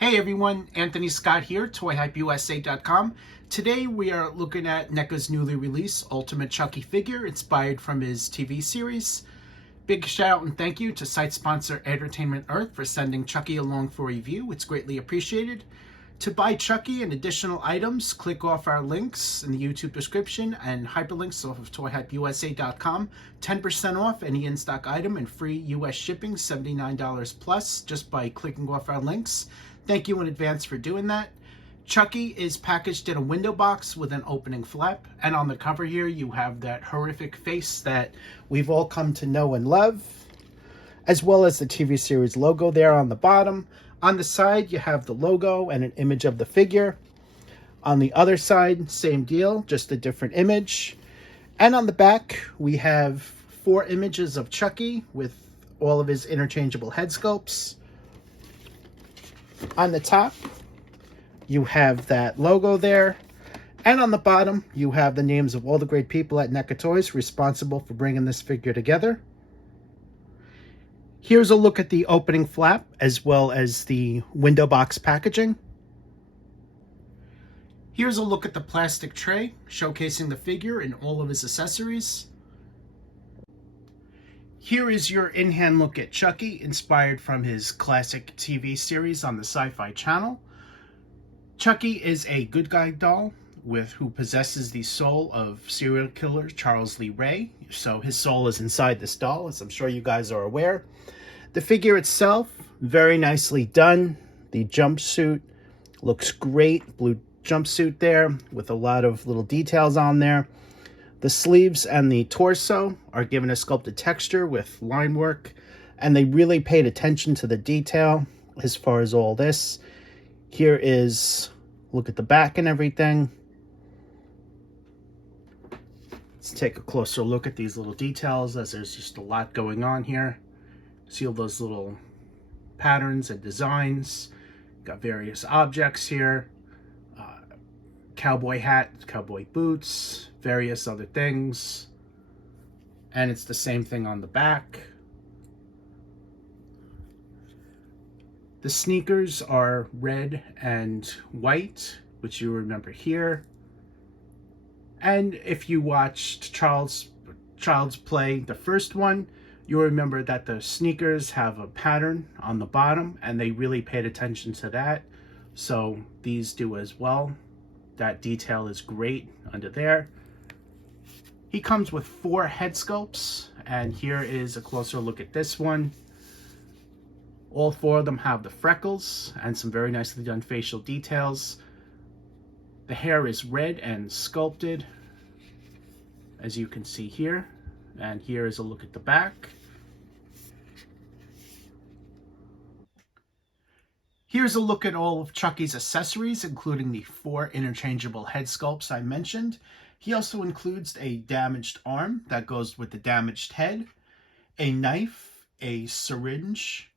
Hey everyone, Anthony Scott here, ToyHypeUSA.com. Today we are looking at NECA's newly released Ultimate Chucky figure inspired from his TV series. Big shout out and thank you to site sponsor Entertainment Earth for sending Chucky along for review. It's greatly appreciated. To buy Chucky and additional items, click off our links in the YouTube description and hyperlinks off of ToyHypeUSA.com. 10% off any in-stock item and free US shipping, $79 plus, just by clicking off our links. Thank you in advance for doing that. Chucky is packaged in a window box with an opening flap, and on the cover here you have that horrific face that we've all come to know and love, as well as the TV series logo there on the bottom. On the side, you have the logo and an image of the figure. On the other side, same deal, just a different image. And on the back, we have 4 images of Chucky with all of his interchangeable head sculpts. On the top, you have that logo there. And on the bottom, you have the names of all the great people at NECA Toys responsible for bringing this figure together. Here's a look at the opening flap as well as the window box packaging. Here's a look at the plastic tray showcasing the figure and all of his accessories. Here is your in-hand look at Chucky, inspired from his classic TV series on the Syfy channel. Chucky is a good guy doll who possesses the soul of serial killer Charles Lee Ray. So his soul is inside this doll, as I'm sure you guys are aware. The figure itself, very nicely done. The jumpsuit looks great. Blue jumpsuit there with a lot of little details on there. The sleeves and the torso are given a sculpted texture with line work, and they really paid attention to the detail as far as all this. Here is a look at the back and everything. Let's take a closer look at these little details, as there's just a lot going on here. See all those little patterns and designs. Got various objects here. Cowboy hat, cowboy boots, various other things. And it's the same thing on the back. The sneakers are red and white, which you remember here. And if you watched Child's Play, the first one, you'll remember that the sneakers have a pattern on the bottom, and they really paid attention to that. So these do as well. That detail is great under there. He comes with 4 head sculpts, and here is a closer look at this one. All 4 of them have the freckles and some very nicely done facial details. The hair is red and sculpted, as you can see here. And here is a look at the back. Here's a look at all of Chucky's accessories, including the 4 interchangeable head sculpts I mentioned. He also includes a damaged arm that goes with the damaged head, a knife, a syringe,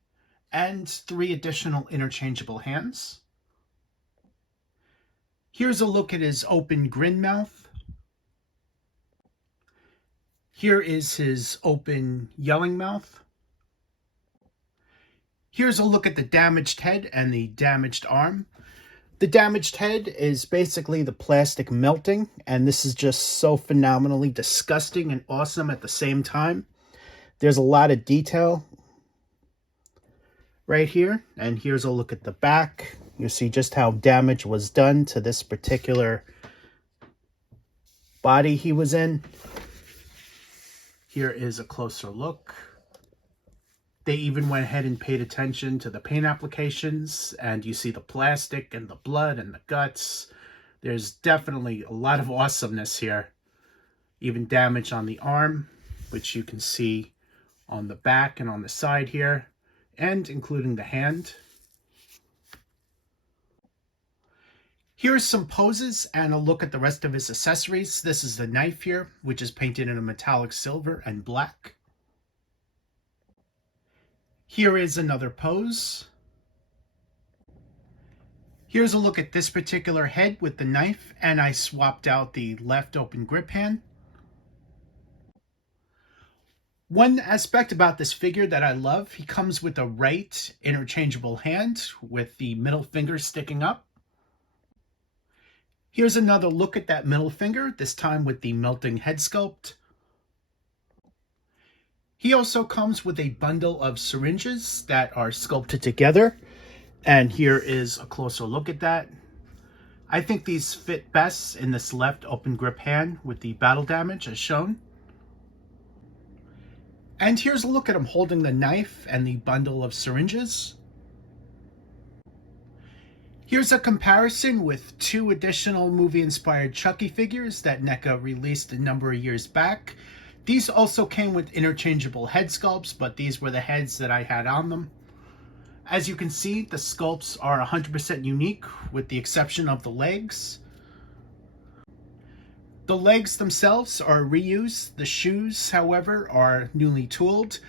and 3 additional interchangeable hands. Here's a look at his open grin mouth. Here is his open yelling mouth. Here's a look at the damaged head and the damaged arm. The damaged head is basically the plastic melting, and this is just so phenomenally disgusting and awesome at the same time. There's a lot of detail right here, and here's a look at the back. You see just how damage was done to this particular body he was in. Here is a closer look. They even went ahead and paid attention to the paint applications, and you see the plastic and the blood and the guts. There's definitely a lot of awesomeness here. Even damage on the arm, which you can see on the back and on the side here, and including the hand. Here's some poses and a look at the rest of his accessories. This is the knife here, which is painted in a metallic silver and black. Here is another pose. Here's a look at this particular head with the knife, and I swapped out the left open grip hand. One aspect about this figure that I love, he comes with a right interchangeable hand with the middle finger sticking up. Here's another look at that middle finger, this time with the melting head sculpt. He also comes with a bundle of syringes that are sculpted together. And here is a closer look at that. I think these fit best in this left open grip hand with the battle damage as shown. And here's a look at him holding the knife and the bundle of syringes. Here's a comparison with two additional movie-inspired Chucky figures that NECA released a number of years back. These also came with interchangeable head sculpts, but these were the heads that I had on them. As you can see, the sculpts are 100% unique with the exception of the legs. The legs themselves are reused. The shoes, however, are newly tooled.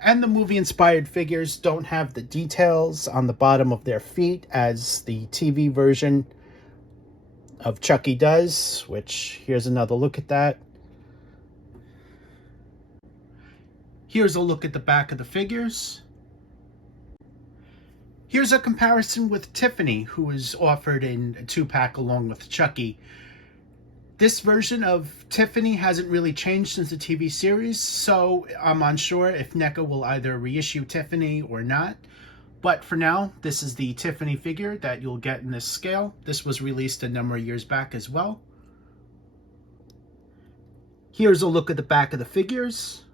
And the movie-inspired figures don't have the details on the bottom of their feet as the TV version of Chucky does, which here's another look at that. Here's a look at the back of the figures. Here's a comparison with Tiffany, who is offered in a 2-pack along with Chucky. This version of Tiffany hasn't really changed since the TV series, so I'm unsure if NECA will either reissue Tiffany or not. But for now, this is the Tiffany figure that you'll get in this scale. This was released a number of years back as well. Here's a look at the back of the figures.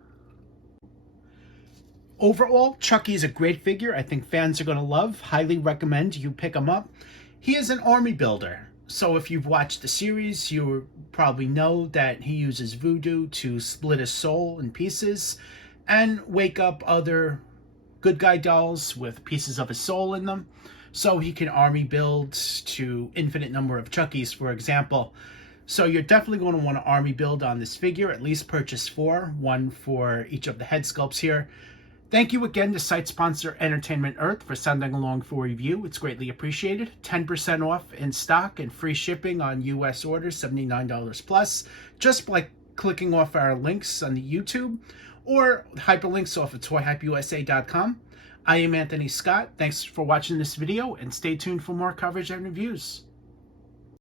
Overall, Chucky is a great figure I think fans are going to love. Highly recommend you pick him up. He is an army builder. So if you've watched the series, you probably know that he uses VooDoo to split his soul in pieces and wake up other good guy dolls with pieces of his soul in them. So he can army build to infinite number of Chuckies, for example. So you're definitely going to want to army build on this figure. At least purchase 4, one for each of the head sculpts here. Thank you again to site sponsor Entertainment Earth for sending along for review. It's greatly appreciated. 10% off in stock and free shipping on US orders, $79 plus, just by clicking off our links on the YouTube or hyperlinks off of toyhypeusa.com. I am Anthony Scott. Thanks for watching this video and stay tuned for more coverage and reviews.